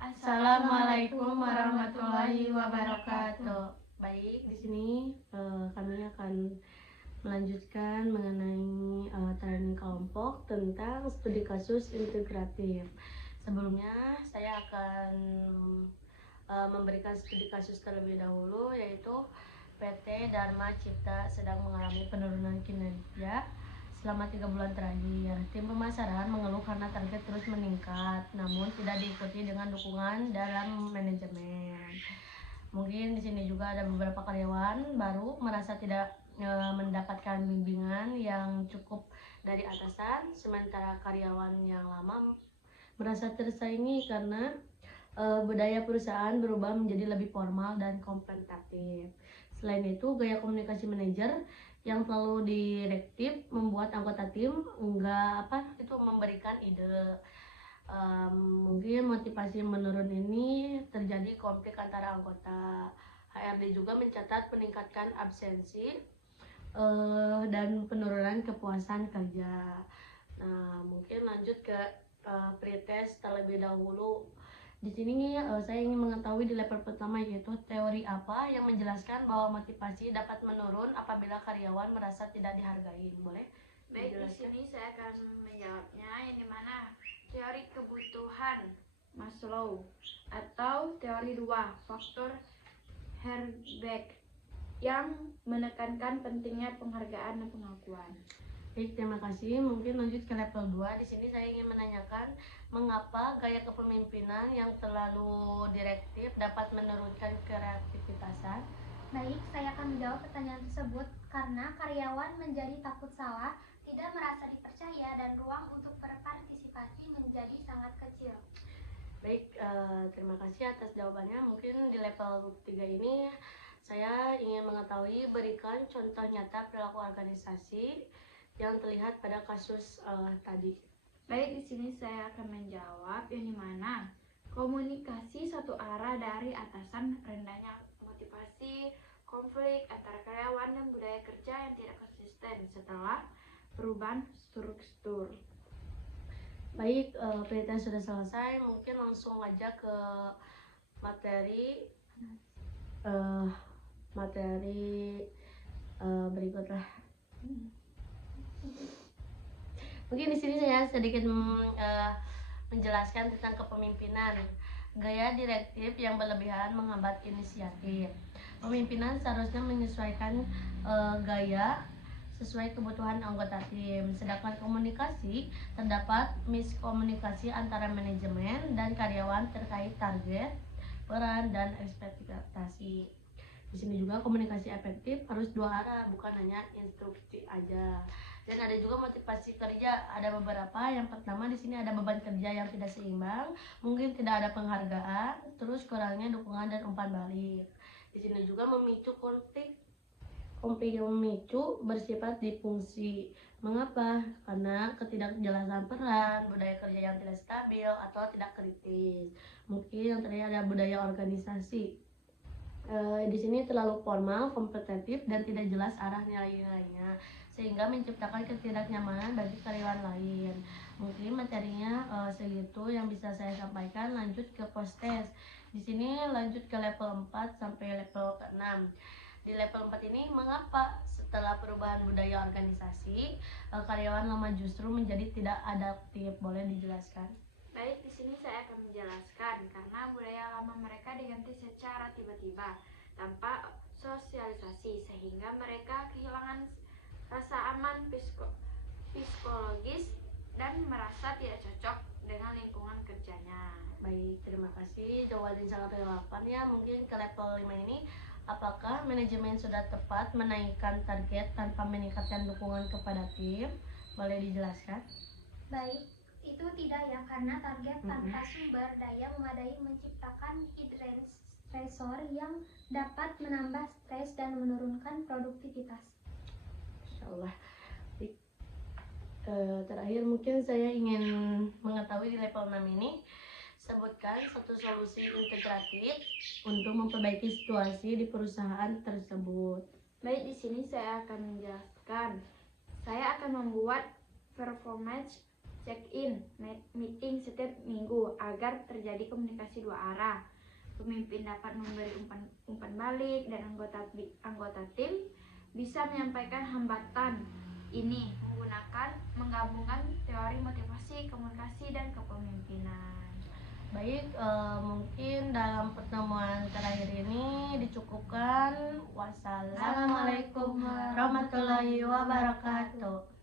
Assalamualaikum warahmatullahi wabarakatuh. Baik, di sini kami akan melanjutkan mengenai training kelompok tentang studi kasus integratif. Sebelumnya saya akan memberikan studi kasus terlebih dahulu, yaitu PT Dharma Cipta sedang mengalami penurunan kinerja selama 3 bulan terakhir. Tim pemasaran mengeluh karena target terus meningkat, namun tidak diikuti dengan dukungan dalam manajemen. Mungkin di sini juga ada beberapa karyawan baru merasa tidak mendapatkan bimbingan yang cukup dari atasan, sementara karyawan yang lama merasa tersaingi karena budaya perusahaan berubah menjadi lebih formal dan kompetitif. Selain itu, gaya komunikasi manajer yang terlalu direktif membuat anggota tim enggak memberikan ide. Mungkin motivasi menurun ini terjadi konflik antara anggota. HRD juga mencatat peningkatan absensi dan penurunan kepuasan kerja. Nah, mungkin lanjut ke pretest terlebih dahulu. Di sini saya ingin mengetahui di level pertama, yaitu teori apa yang menjelaskan bahwa motivasi dapat menurun apabila karyawan merasa tidak dihargai. Boleh? Baik, di sini saya akan menjawabnya, yang dimana teori kebutuhan Maslow atau teori 2 faktor Hertzberg yang menekankan pentingnya penghargaan dan pengakuan. Baik, terima kasih. Mungkin lanjut ke level 2. Di sini saya ingin menanyakan mengapa gaya kepemimpinan yang terlalu direktif dapat menurunkan kreativitasan. Baik, saya akan menjawab pertanyaan tersebut karena karyawan menjadi takut salah, tidak merasa dipercaya, dan ruang untuk berpartisipasi menjadi sangat kecil. Baik, terima kasih atas jawabannya. Mungkin di level 3 ini saya ingin mengetahui, berikan contoh nyata perilaku organisasi yang terlihat pada kasus tadi. Baik, di sini saya akan menjawab, yang dimana komunikasi satu arah dari atasan, rendahnya motivasi, konflik antara karyawan, dan budaya kerja yang tidak konsisten setelah perubahan struktur. Baik, penelitian sudah selesai. Mungkin langsung aja ke materi berikutlah. Mungkin di sini saya sedikit menjelaskan tentang kepemimpinan. Gaya direktif yang berlebihan menghambat inisiatif. Pemimpinan seharusnya menyesuaikan gaya sesuai kebutuhan anggota tim. Sedangkan komunikasi, terdapat miskomunikasi antara manajemen dan karyawan terkait target, peran, dan ekspektasi. Di sini juga komunikasi efektif harus dua arah, bukan hanya instruksi aja. Dan ada juga motivasi kerja. Ada beberapa. Yang pertama, di sini ada beban kerja yang tidak seimbang, mungkin tidak ada penghargaan, terus kurangnya dukungan dan umpan balik. Di sini juga memicu konflik. Konflik yang memicu bersifat difungsi. Mengapa? Karena ketidakjelasan peran, budaya kerja yang tidak stabil atau tidak kritis. Mungkin yang terakhir ada budaya organisasi. Di sini terlalu formal, kompetitif, dan tidak jelas arah nilai-nilainya, sehingga menciptakan ketidaknyamanan bagi karyawan lain. Mungkin materinya segitu yang bisa saya sampaikan. Lanjut ke post-test. Di sini lanjut ke level 4 sampai level ke-6. Di level 4 ini, mengapa setelah perubahan budaya organisasi, karyawan lama justru menjadi tidak adaptif? Boleh dijelaskan? Baik, di sini saya akan menjelaskan karena budaya lama mereka diganti secara tiba-tiba tanpa sosialisasi, sehingga mereka kehilangan rasa aman psikologis dan merasa tidak cocok dengan lingkungan kerjanya. Baik, terima kasih. Jawaban sangat relevan ya. Mungkin ke level 5 ini, apakah manajemen sudah tepat menaikkan target tanpa meningkatkan dukungan kepada tim? Boleh dijelaskan? Baik, itu tidak ya, karena target tanpa sumber daya memadai menciptakan hidden stressor yang dapat menambah stres dan menurunkan produktivitas. Insyaallah. Terakhir mungkin saya ingin mengetahui di level 6 ini, sebutkan satu solusi integratif untuk memperbaiki situasi di perusahaan tersebut. Baik, di sini saya akan menjelaskan. Saya akan membuat performance check-in, meeting setiap minggu agar terjadi komunikasi dua arah. Pemimpin dapat memberi umpan balik dan anggota tim bisa menyampaikan hambatan ini menggabungkan teori motivasi, komunikasi, dan kepemimpinan. Baik, mungkin dalam pertemuan terakhir ini dicukupkan. Wassalamualaikum warahmatullahi wabarakatuh.